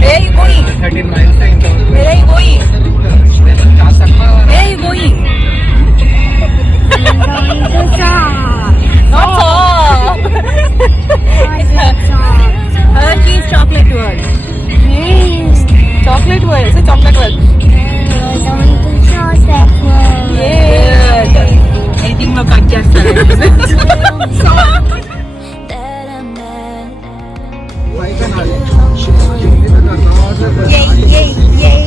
Where are you going? 13 miles Where are you going? Where are you going? Not shop. Hershey's Chocolate World. Chocolate World. Say Chocolate World. Good. Editing లో కట్ చేస్తారు. Yay, yay, yay.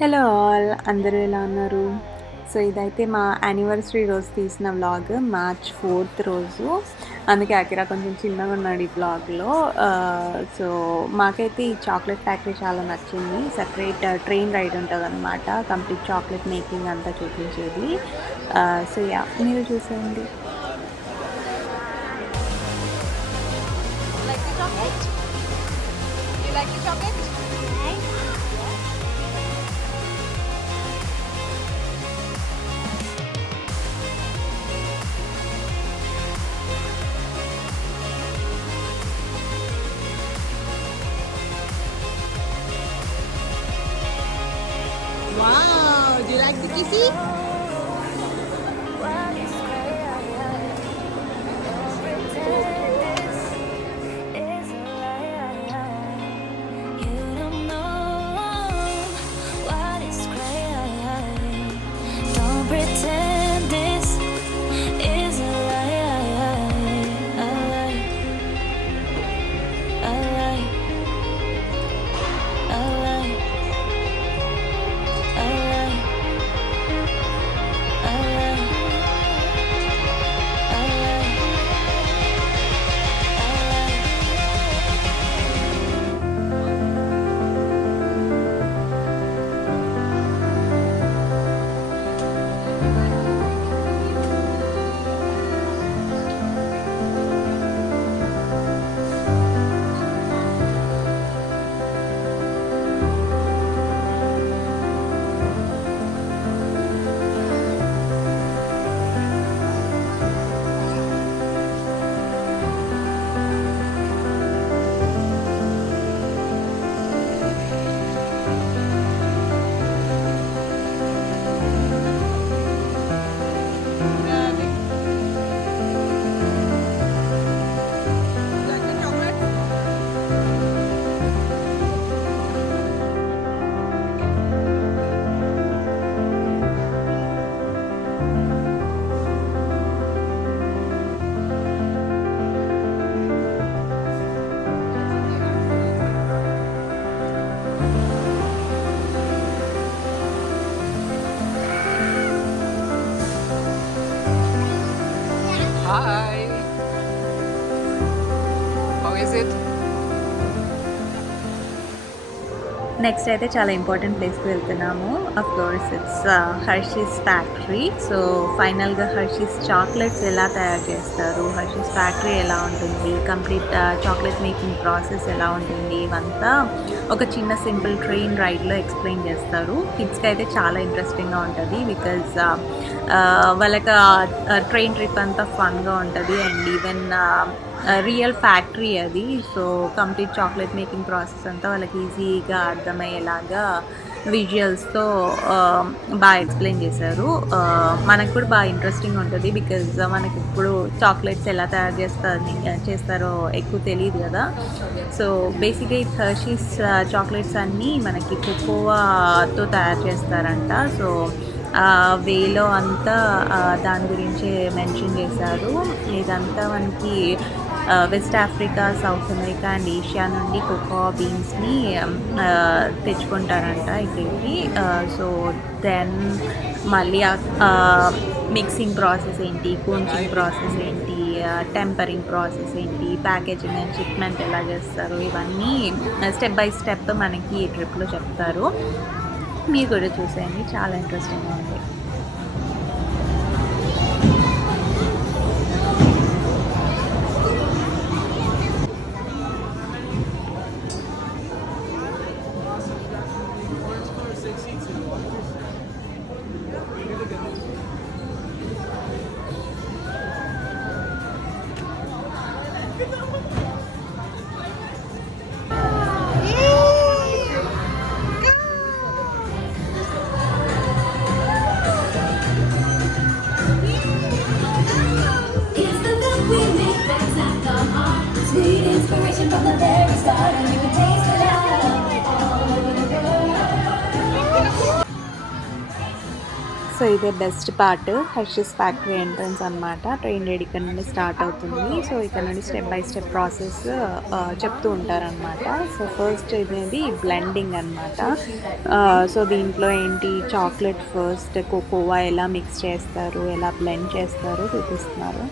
Hello all, అందరూ ఎలా ఉన్నారు? సో ఇదైతే మా యానివర్సరీ రోజు తీసిన vlog, March 4th రోజు. అందుకే అకిరా కొంచెం చిన్నగా ఉన్నాడు ఈ వ్లాగ్లో. సో మాకైతే ఈ చాక్లెట్ ఫ్యాక్టరీ చాలా నచ్చింది. సపరేట్ ట్రైన్ రైడ్ ఉంటుంది అనమాట, కంప్లీట్ చాక్లెట్ మేకింగ్ అంతా చూపించేది. సో యా, మీరు చూసేయండి. Wow, do you like the kissy? Hi. How is it? Next అయితే చాలా ఇంపార్టెంట్ ప్లేస్కి వెళ్తున్నాము. Of course it's Hershey's factory. So ఫైనల్గా హర్షీస్ చాక్లెట్స్ ఎలా తయారు చేస్తారు, హర్షీస్ ఫ్యాక్టరీ ఎలా ఉంటుంది, కంప్లీట్ చాక్లెట్ మేకింగ్ ప్రాసెస్ ఎలా ఉంటుంది, ఇవంతా ఒక చిన్న సింపుల్ ట్రైన్ రైడ్లో ఎక్స్ప్లెయిన్ చేస్తారు. కిడ్స్కి అయితే చాలా ఇంట్రెస్టింగ్గా ఉంటుంది, బికాజ్ వాళ్ళకి ట్రైన్ ట్రిప్ అంతా ఫన్గా ఉంటుంది. అండ్ ఈవెన్ రియల్ ఫ్యాక్టరీ అది. So complete chocolate making process అంతా వాళ్ళకి ఈజీగా అర్థమయ్యేలాగా విజువల్స్తో బాగా ఎక్స్ప్లెయిన్ చేశారు. మనకు కూడా బాగా ఇంట్రెస్టింగ్ ఉంటుంది, బికాజ్ మనకి ఇప్పుడు చాక్లెట్స్ ఎలా తయారు చేస్తారో ఎక్కువ తెలియదు కదా. సో బేసిక్గా ఈ హర్షీస్ చాక్లెట్స్ అన్నీ మనకి కోకోవాతో తయారు చేస్తారంట. సో వేలో అంతా దాని గురించి మెన్షన్ చేశారు. ఇదంతా మనకి west Africa, south America and Asia నుండి కోకో బీన్స్ని తెచ్చుకుంటారంట ఇక్కడికి. సో దెన్ మళ్ళీ మిక్సింగ్ ప్రాసెస్ ఏంటి, కోంచింగ్ ప్రాసెస్ ఏంటి, టెంపరింగ్ ప్రాసెస్ ఏంటి, ప్యాకేజింగ్ అండ్ షిప్మెంట్ ఎలా చేస్తారు, ఇవన్నీ స్టెప్ బై స్టెప్ మనకి ఈ ట్రిప్లో చెప్తారు. మీరు కూడా చూసేయండి, చాలా ఇంట్రెస్టింగ్గా ఉంది. సో ఇదే best part, Hershey's factory entrance అనమాట. ట్రైన్ రైడ్ ఇక్కడ నుండి స్టార్ట్ అవుతుంది. సో ఇక్కడ నుండి స్టెప్ బై స్టెప్ ప్రాసెస్ చెప్తూ ఉంటారనమాట. సో ఫస్ట్ ఇదేది బ్లెండింగ్ అనమాట. సో దీంట్లో ఏంటి, చాక్లెట్ ఫస్ట్ కోకోవా ఎలా మిక్స్ చేస్తారు, ఎలా బ్లెండ్ చేస్తారో చూపిస్తున్నారు.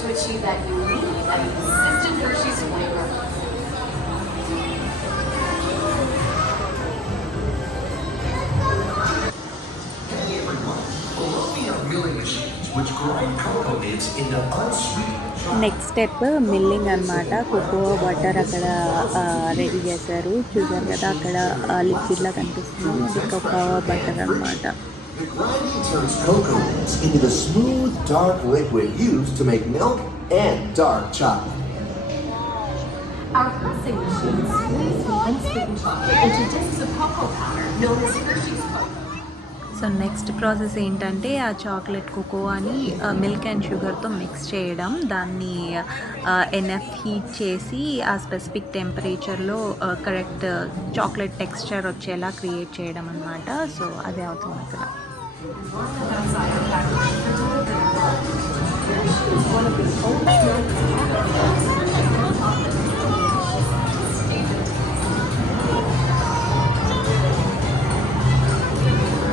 To achieve that unique and consistent Hershey's flavor. Which grind cocoa nibs into unsweetened. Next step milling అనమాట. కోకో బటర్ అక్కడ రెడీ చేశారు, చూసారు కదా అక్కడ లిక్విడ్లా కనిపిస్తుంది, అది కోకో బటర్ అనమాట. The grinding turns cocoa nibs into the smooth, dark liquid used to make milk and dark chocolate. Our pressing machine squeezes the unsweetened chocolate into discs of cocoa powder known as Hershey's cocoa. So next process ఏంటంటే ఆ చాక్లెట్ కోకోవాని milk and షుగర్తో మిక్స్ చేయడం, దాన్ని NF heat చేసి ఆ స్పెసిఫిక్ టెంపరేచర్లో correct chocolate texture వచ్చేలా క్రియేట్ చేయడం అనమాట. సో అదే అవుతుంది అక్కడ.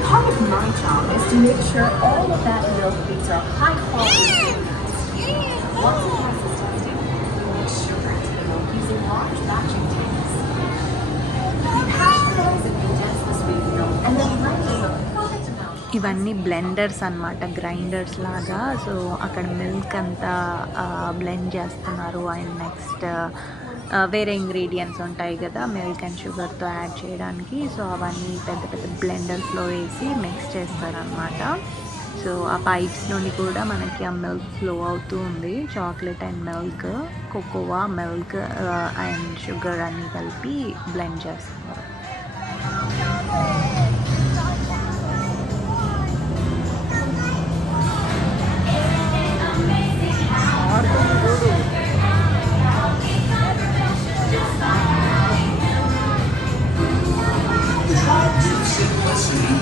Part of my job is to make sure all of that milk beans are high quality. Once the process testing, we mix sugar into the milk using large batching tanks. We pasteurize and condense the sweetened milk and then blend it with the perfect amount. ఇవన్నీ బ్లెండర్స్ అనమాట, గ్రైండర్స్ లాగా. సో అక్కడ మిల్క్ అంతా బ్లెండ్ చేస్తున్నారు. And next వేరే ఇంగ్రీడియంట్స్ ఉంటాయి కదా milk and షుగర్తో యాడ్ చేయడానికి. సో అవన్నీ పెద్ద పెద్ద బ్లెండర్స్లో వేసి మిక్స్ చేస్తారనమాట. సో ఆ పైప్స్ నుండి కూడా మనకి ఆ మిల్క్ ఫ్లో అవుతూ ఉంది. Chocolate and milk, cocoa, milk and sugar అన్నీ కలిపి బ్లెండ్ చేస్తున్నారు. Simplicity,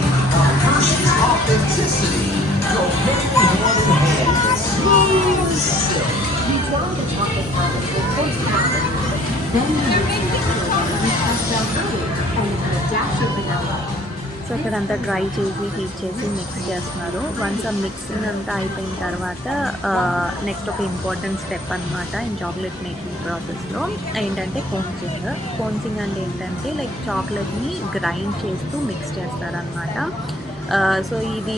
Hershey's authenticity. Go hand in hand with smooth silk. We dry the chocolate powder with cold powder. Then we mix it together and we press it out early and add a dash of vanilla. So అక్కడంతా డ్రై చేసి హీట్ చేసి మిక్స్ చేస్తున్నారు. వన్స్ ఆ మిక్సింగ్ అంతా అయిపోయిన తర్వాత నెక్స్ట్ ఒక important step అనమాట ఇన్ చాక్లెట్ మేకింగ్ ప్రాసెస్లో ఏంటంటే కోన్సింగ్. కోన్సింగ్ అంటే ఏంటంటే లైక్ చాక్లెట్ని గ్రైండ్ చేస్తూ మిక్స్ చేస్తారనమాట. సో ఇది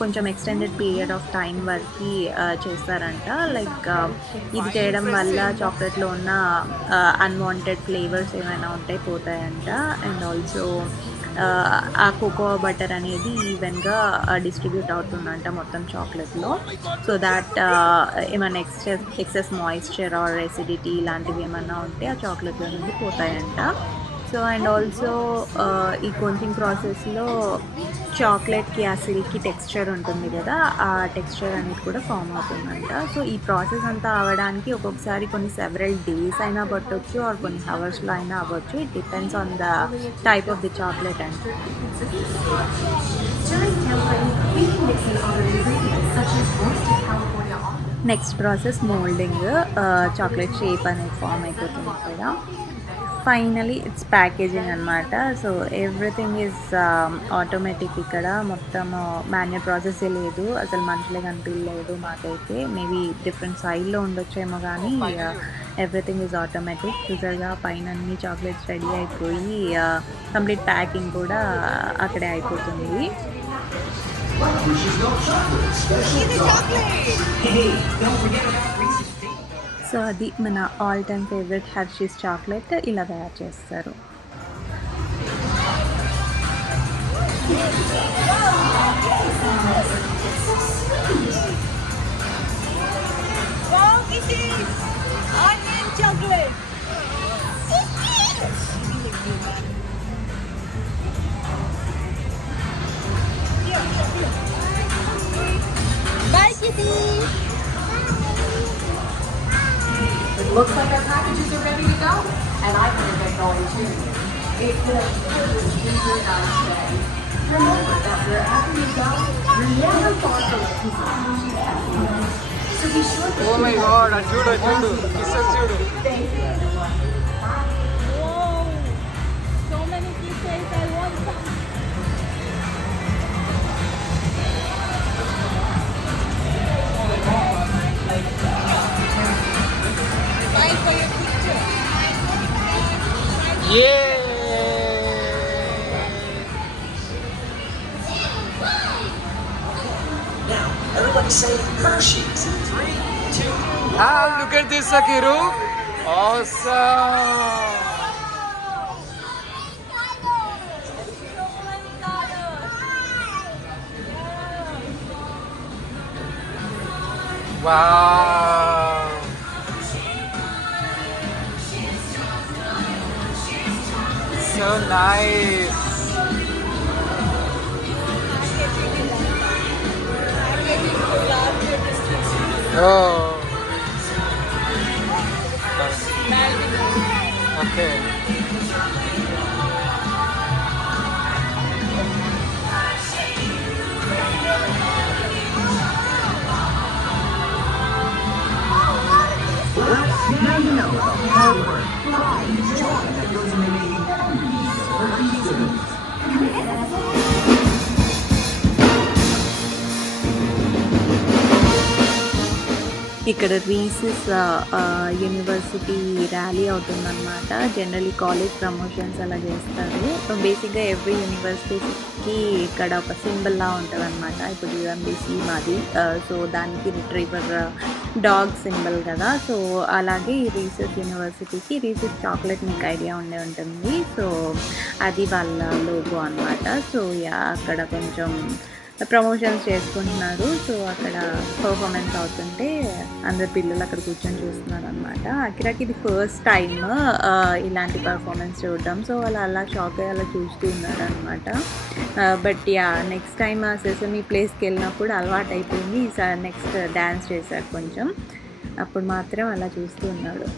కొంచెం ఎక్స్టెండెడ్ పీరియడ్ ఆఫ్ టైం వరకు చేస్తారంట. లైక్ ఇది చేయడం వల్ల చాక్లెట్లో ఉన్న అన్వాంటెడ్ ఫ్లేవర్స్ ఏమైనా ఉంటే పోతాయంట. అండ్ ఆల్సో ఆ కోకో బటర్ అనేది ఈవెన్గా డిస్ట్రిబ్యూట్ అవుతుందంట మొత్తం చాక్లెట్లో. సో దాట్ ఏమైనా ఎక్సెస్ మాయిశ్చర్ ఆర్ ఎసిడిటీ ఇలాంటివి ఏమైనా ఉంటే ఆ చాక్లెట్లో నుండి పోతాయంట. సో అండ్ ఆల్సో ఈ కోన్సింగ్ ప్రాసెస్లో చాక్లెట్కి ఆ సిల్కీ టెక్స్చర్ ఉంటుంది కదా, ఆ టెక్స్చర్ అనేది కూడా ఫామ్ అవుతుందంట. సో ఈ ప్రాసెస్ అంతా అవ్వడానికి ఒక్కొక్కసారి కొన్ని సెవరల్ డేస్ అయినా పట్టవచ్చు ఆర్ కొన్ని అవర్స్లో అయినా అవ్వచ్చు. It depends on the type of the chocolate and During tampering, we can mix in other ingredients such as roasted California almonds. Next process moulding. Chocolate shape అనేది ఫామ్ అయిపోతుంది కదా. ఫైనలీ ఇట్స్ ప్యాకేజింగ్ అనమాట. So everything is automatic. ఇక్కడ మొత్తం మాన్యువల్ ప్రాసెసే లేదు, అసలు మనుషులే కనిపించలేదు మాకైతే. మేబీ డిఫరెంట్ సైడ్లో ఉండొచ్చేమో కానీ ఎవ్రీథింగ్ ఈజ్ ఆటోమేటిక్. చూసారుగా పైన అన్ని చాక్లెట్స్ రెడీ అయిపోయి కంప్లీట్ ప్యాకింగ్ కూడా అక్కడే అయిపోతుంది. సో అది మన all time favourite Hershey's chocolate ఇలా తయారు చేస్తారు. Bye, Kitty. It looks like our packages are ready to go, and I better get going too. It will further deeper our stay. Remember that wherever you go, remember Bartolo's happiness. So be sure to Oh my god, చూడు చూడు కిసెస్ చూడు. thank you everyone. Wow, so many kisses. I want some. Smile for your picture. Yay! Now, everybody say Hershey's. 3, 2, Ah, look at this, Sakiru. Awesome. Wow. So nice. Oh. Okay. Now you know the hard work, pride, joy that goes into making Hershey's. ఇక్కడ recess university rally అవుతుందన్నమాట. Generally college promotions అలా చేస్తారు. బేసిక్గా ఎవ్రీ యూనివర్సిటీకి ఇక్కడ ఒక సింబల్ లా ఉంటుంది అనమాట. ఇప్పుడు యూఎంబీసీ మాది, సో దానికి రిట్రీవర్ డాగ్ సింబల్ కదా. సో అలాగే ఈ రీసెస్ యూనివర్సిటీకి రీసెస్ చాక్లెట్ మీకు ఐడియా ఉండే ఉంటుంది. సో అది వాళ్ళ లోగో అనమాట. సో యా అక్కడ కొంచెం ప్రమోషన్స్ చేసుకుంటున్నారు. సో అక్కడ పర్ఫార్మెన్స్ అవుతుంటే అందరు పిల్లలు అక్కడ కూర్చొని చూస్తున్నారు అనమాట. అకిరాకి ఇది ఫస్ట్ టైం ఇలాంటి పర్ఫార్మెన్స్ చూడడం. సో వాళ్ళు అలా షాక్ అయ్యి అలా చూస్తూ ఉన్నారు అనమాట. బట్ యా నెక్స్ట్ టైం ఆ సెసమీ ప్లేస్కి వెళ్ళినప్పుడు అలవాటు అయిపోయింది. నెక్స్ట్ డ్యాన్స్ చేశారు కొంచెం, అప్పుడు మాత్రం అలా చూస్తూ ఉన్నాడు.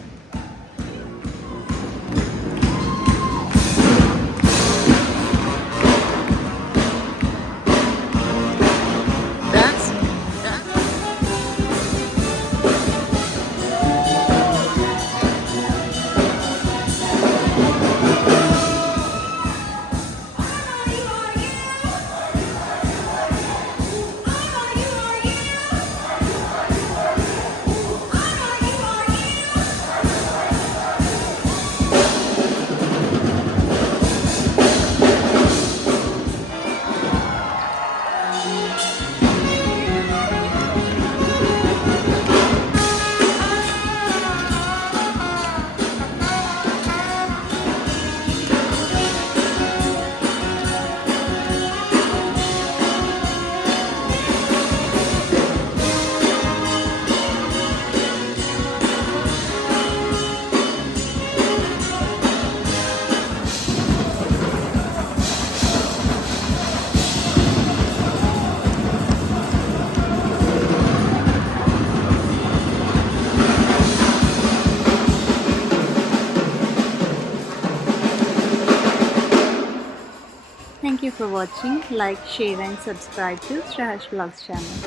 Thank you for watching. Like, share and subscribe to Strash Vlogs channel.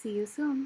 See you soon.